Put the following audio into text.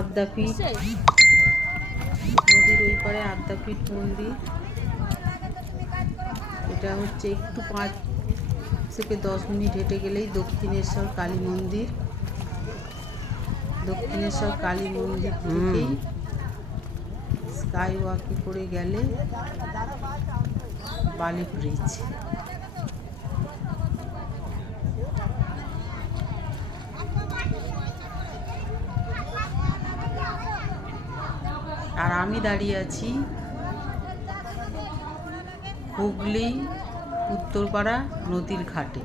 আদ্যাপীঠ, নদীর ওই পারে আদ্যাপীঠ মন্দির। এটা হচ্ছে একটু 5 থেকে 10 মিনিট হেঁটে গেলেই দক্ষিণেশ্বর কালী মন্দির। দক্ষিণেশ্বর কালী মন্দির থেকেই স্কাই ওয়াকে করে গেলে বালি ব্রিজ। আর আমি দাঁড়িয়ে আছি হুগলি উত্তরপাড়া নদীর ঘাটে।